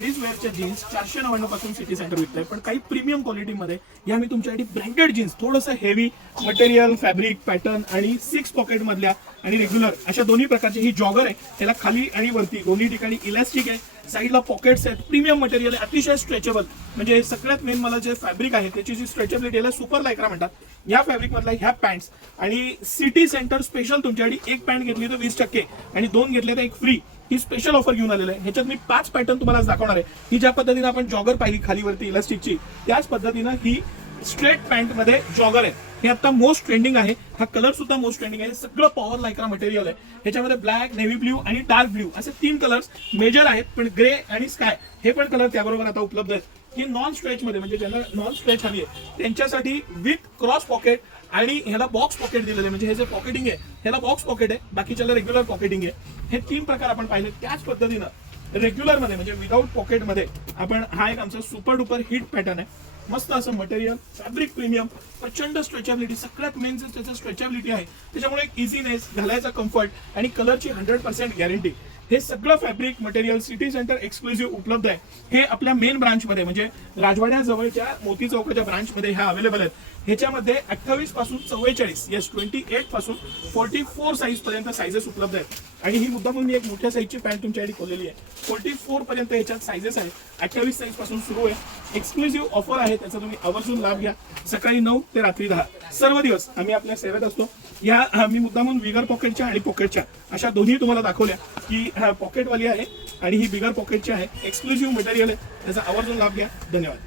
Ladies वेअरच्या jeans 499 पासून city centre विकताय, पण काही प्रीमियम क्वालिटीमध्ये या मी तुमच्यासाठी ब्रँडेड जीन्स थोडंसं हेवी मटेरियल, फॅब्रिक, पॅटर्न आणि 6 पॉकेट मधल्या आणि रेग्युलर अशा दोन्ही प्रकारची ही जॉगर आहे. त्याला खाली आणि वरती दोन्ही ठिकाणी इलास्टिक आहे, साईडला पॉकेट्स आहेत, प्रीमियम मटेरियल आहे, अतिशय स्ट्रेचेबल. म्हणजे सगळ्यात मेन मला जे फॅब्रिक आहे त्याची जी स्ट्रेचेबिलिटी आहे सुपर लायक्रा म्हणतात. या फॅब्रिक मधल्या ह्या पॅन्ट्स आणि सिटी सेंटर स्पेशल तुमच्यासाठी एक पॅन्ट घेतली तर 20% आणि 2 घेतले तर एक फ्री, ही स्पेशल ऑफर घेऊन आलेलं आहे. ह्याच्यात मी 5 पॅटर्न तुम्हाला दाखवणार आहे. ही ज्या पद्धतीने आपण जॉगर पाहिली खालीवरती इलास्टिकची, त्याच पद्धतीनं ही स्ट्रेट पॅन्ट मध्ये जॉगर आहे. हे आता मोस्ट ट्रेंडिंग आहे. हा कलर सुद्धा मोस्ट ट्रेंडिंग आहे. सगळं पॉवर लायक्रा मटेरियल आहे. ह्याच्यामध्ये ब्लॅक, नेव्ही ब्ल्यू आणि डार्क ब्ल्यू असे 3 कलर्स मेजर आहेत, पण ग्रे आणि स्काय हे पण कलर त्याबरोबर आता उपलब्ध आहेत. ही नॉन स्ट्रेच मध्ये, म्हणजे ज्यांना नॉन स्ट्रेच हवी आहे त्यांच्यासाठी विथ क्रॉस पॉकेट आणि ह्याला बॉक्स पॉकेट दिलेलं आहे. म्हणजे हे जे पॉकेटिंग आहे ह्याला बॉक्स पॉकेट आहे, बाकीच्याला रेग्युलर पॉकेटिंग आहे. हे 3 प्रकार आपण पाहिले. त्याच पद्धतीनं रेग्युलर मध्ये म्हणजे विदाउट पॉकेट मध्ये आपण हा एक आमचा सुपर डुपर हिट पॅटर्न आहे. मस्त असं मटेरियल, फॅब्रिक प्रीमियम, प्रचंड स्ट्रेचेबिलिटी, सगळ्यात मेन जे त्याचं स्ट्रेचेबिलिटी आहे त्याच्यामुळे एक इझीनेस, घालायचा कम्फर्ट आणि कलरची 100% गॅरंटी. हे सगळं fabric material city centre exclusive उपलब्ध आहे. हे आपल्या मेन ब्रांच मध्ये म्हणजे राजवाड्याजवळच्या मोती चौकाच्या ब्रांच मध्ये ह्या अवेलेबल आहेत. ह्याच्यामध्ये 28 पासून 44, येस 28 पासून 44 साईज पर्यंत साईजेस उपलब्ध आहेत. आणि ही मुद्दा म्हणून मी एक मोठ्या साईजची पॅन्ट तुमच्यासाठी खोललेली आहे. 44 पर्यंत ह्याच्यात साईजेस आहेत. 28 साईज पासून सुरू आहे. एक्सक्लुझिव्ह ऑफर आहे, त्याचा तुम्ही आवर्जून लाभ घ्या. सकाळी 9 ते रात्री 10 सर्व दिवस आम्ही आपल्या सेवेत असतो. या मी मुद्दा म्हणून बिगर पॉकेटच्या आणि पॉकेटच्या अशा दोन्ही तुम्हाला दाखवल्या की पॉकेटवाली आहे आणि ही बिगर पॉकेटची आहे. एक्सक्लुझिव्ह मटेरियल आहे, त्याचा आवर्जून लाभ घ्या. धन्यवाद.